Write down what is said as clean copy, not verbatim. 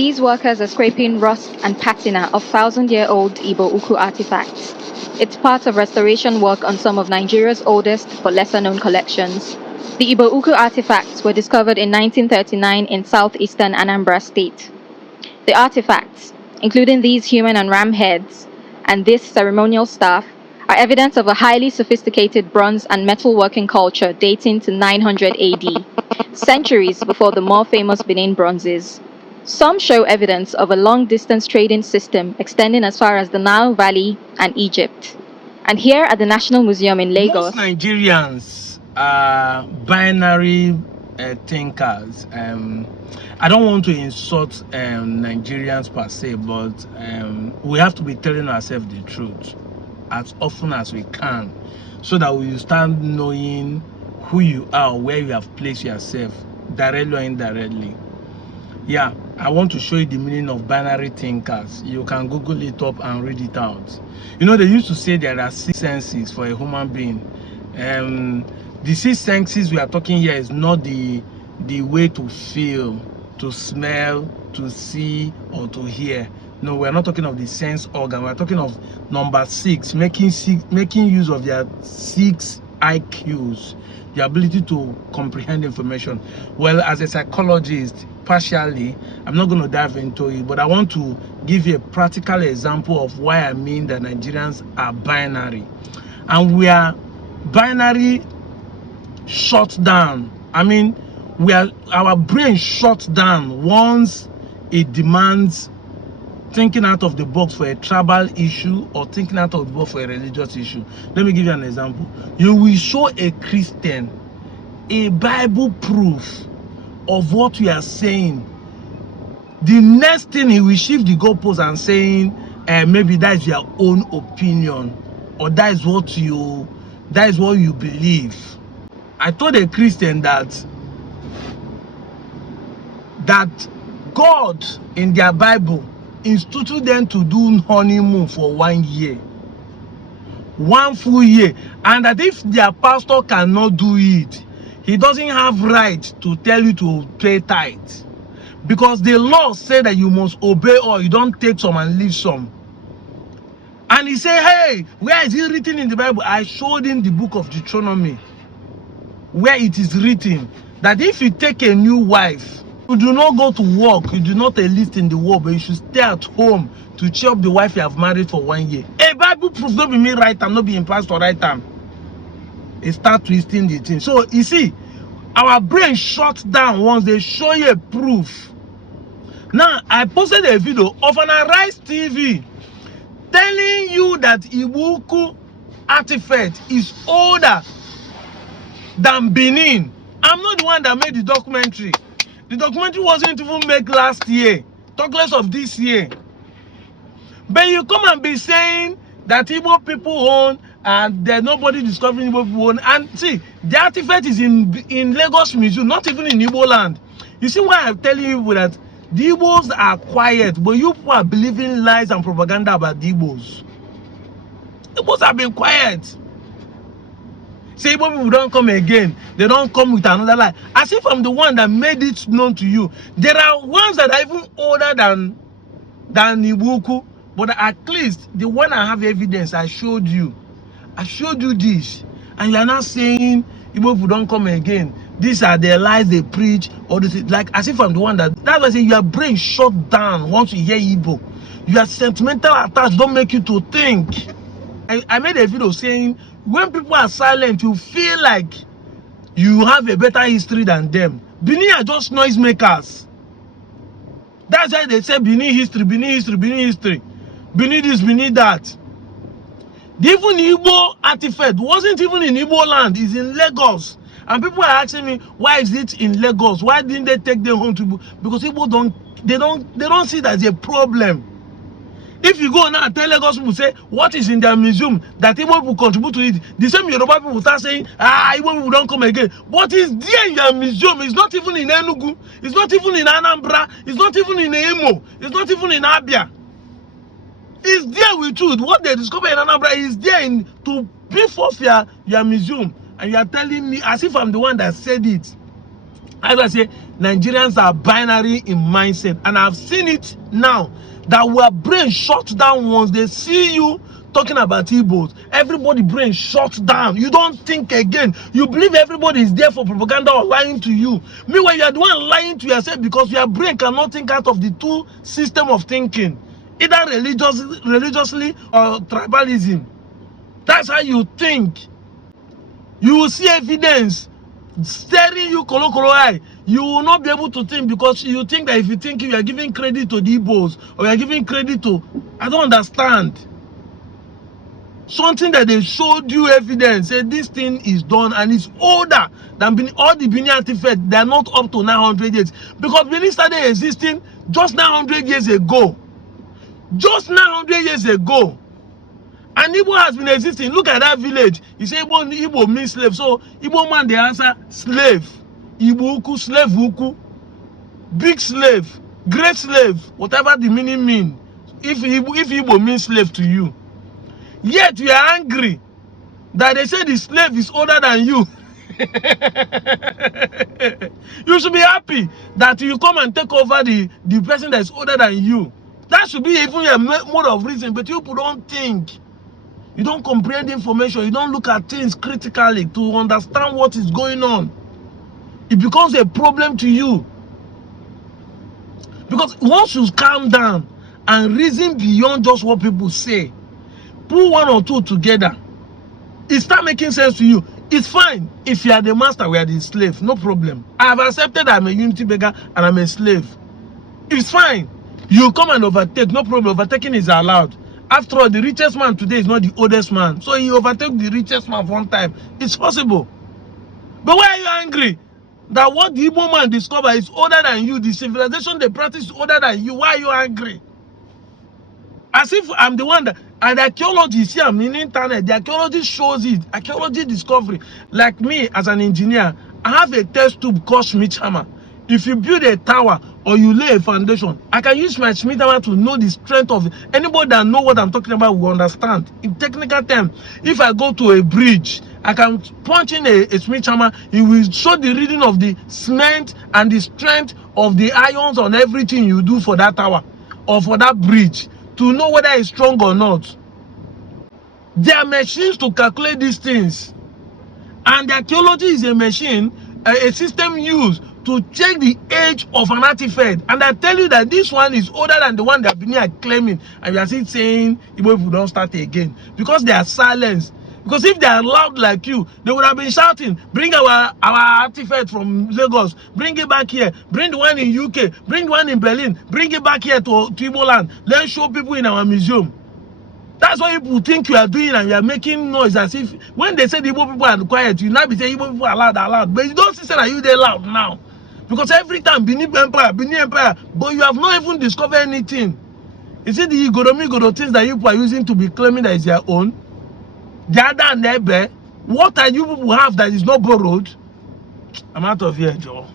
These workers are scraping rust and patina of thousand-year-old Igbo-Ukwu artifacts. It's part of restoration work on some of Nigeria's oldest but lesser-known collections. The Igbo-Ukwu artifacts were discovered in 1939 in southeastern Anambra State. The artifacts, including these human and ram heads and this ceremonial staff, are evidence of a highly sophisticated bronze and metalworking culture dating to 900 AD, centuries before the more famous Benin bronzes. Some show evidence of a long-distance trading system extending as far as the Nile Valley and Egypt. And here at the National Museum in Lagos, most Nigerians are binary thinkers. I don't want to insult Nigerians per se, but we have to be telling ourselves the truth as often as we can, so that we start knowing who you are, where you have placed yourself, directly or indirectly. Yeah, I want to show you the meaning of binary thinkers. You can Google it up and read it out. You know, they used to say there are 6 senses for a human being. The 6 senses we are talking here is not the way to feel, to smell, to see, or to hear. No, we're not talking of the sense organ. We're talking of number 6, making use of their 6 IQs, the ability to comprehend information. Well, as a psychologist, partially, I'm not going to dive into it, but I want to give you a practical example of why I mean that Nigerians are binary. And we are binary shut down. I mean, our brain shuts down once it demands thinking out of the box for a tribal issue or thinking out of the box for a religious issue. Let me give you an example. You will show a Christian a Bible proof of what we are saying. The next thing, he will shift the goalpost and saying, maybe that is your own opinion, or that is what you believe. I told a Christian that God in their Bible instituted them to do honeymoon for 1 year, 1 full year, and that if their pastor cannot do it, he doesn't have right to tell you to pay tithe, because the law said that you must obey, or you don't take some and leave some. And he said, hey, where is it written in the Bible? I showed him the book of Deuteronomy, where it is written that if you take a new wife, you do not go to work, you do not enlist in the war, but you should stay at home to cheer up the wife you have married for 1 year. A Bible proof, not be me right time, not be in pastor right time. It start twisting the thing. So you see, our brain shuts down once they show you a proof. Now, I posted a video of an Arise TV telling you that Igbo-Ukwu artifact is older than Benin. I'm not the one that made the documentary. The documentary wasn't even made last year, talk less of this year. But you come and be saying that Igbo people own and there's nobody discovering Igbo people own. And see, the artifact is in Lagos Museum, not even in Igbo land. You see why I'm telling you that the Igbos are quiet, but you people are believing lies and propaganda about the Igbos. Igbos have been quiet. Say Igbo people don't come again. They don't come with another lie. As if I'm the one that made it known to you. There are ones that are even older than Igbo-Ukwu, but at least the one I have evidence, I showed you. I showed you this. And you're not saying Igbo people don't come again. These are the lies they preach, or this, like as if I'm the one that's why I say your brain shut down once you hear Igbo. Your sentimental attached don't make you to think. I made a video saying when people are silent, you feel like you have a better history than them. Benin are just noisemakers. That's why they say Benin history, Benin history, Benin history. Benin this, Benin that. Even Igbo artifact wasn't even in Igbo land, it's in Lagos. And people are asking me, why is it in Lagos? Why didn't they take them home to Igbo? Because Igbo don't see that as a problem. If you go now and tell Lagos people, say what is in their museum that Igbo people contribute to it, the same Yoruba people start saying, Igbo people don't come again. What is there in your museum? It's not even in Enugu, it's not even in Anambra, it's not even in Imo, it's not even in Abia. It's there with you. What they discover in Anambra is there to beef off your museum. And you are telling me as if I'm the one that said it. As I say, Nigerians are binary in mindset, and I've seen it now that our brain shuts down once they see you talking about Igbos. Everybody brain shuts down. You don't think again. You believe everybody is there for propaganda or lying to you. Meanwhile, you are the one lying to yourself because your brain cannot think out of the two system of thinking, either religiously or tribalism. That's how you think. You will see evidence staring you kolo eye. You will not be able to think because you think that if you think you are giving credit to the Igbos or you are giving credit to, I don't understand. Something that they showed you evidence, say this thing is done and it's older than all the Benin artifacts. They are not up to 900 years because Benin started existing just 900 years ago. Just 900 years ago. And Igbo has been existing. Look at that village. You say Igbo means slave. So Igbo man, they answer slave. Igbo-Ukwu, slave-Ukwu. Big slave, great slave, whatever the meaning mean. If Igbo means slave to you. Yet you are angry that they say the slave is older than you. You should be happy that you come and take over the person that is older than you. That should be even a mode of reason, but you people don't think. You don't comprehend information. You don't look at things critically to understand what is going on. It becomes a problem to you. Because once you calm down and reason beyond just what people say, put one or two together, it starts making sense to you. It's fine if you are the master, we are the slave, no problem. I have accepted I'm a unity beggar and I'm a slave. It's fine. You come and overtake, no problem. Overtaking is allowed. After all, the richest man today is not the oldest man. So he overtake the richest man one time. It's possible. But why are you angry? That what the Igbo man discovered is older than you. The civilization they practice is older than you. Why are you angry? As if I'm the one that, and archaeology, see, I'm in internet, the archaeology shows it, archaeology discovery. Like me as an engineer, I have a test tube called Schmidt hammer. If you build a tower or you lay a foundation, I can use my Schmidt hammer to know the strength of it. Anybody that know what I'm talking about will understand. In technical terms, if I go to a bridge, I can punch in a Schmidt hammer, it will show the reading of the cement and the strength of the ions on everything you do for that tower or for that bridge, to know whether it's strong or not. There are machines to calculate these things. And the archaeology is a machine, a system used to check the age of an artifact. And I tell you that this one is older than the one that Benin are claiming. And you are still saying, Igbo people don't start again. Because they are silenced. Because if they are loud like you, they would have been shouting, bring our artifact from Lagos, bring it back here, bring the one in UK, bring the one in Berlin, bring it back here to Igbo land. Let's show people in our museum. That's what people think you are doing, and you are making noise as if when they say the Igbo people are quiet, you now be saying Igbo people are loud. But you don't say that you they loud now. Because every time Benin Empire, but you have not even discovered anything. Is it the Igoro things that you people are using to be claiming that is your own? The other neighbor, what are you people have that is not borrowed? I'm out of here, Joe.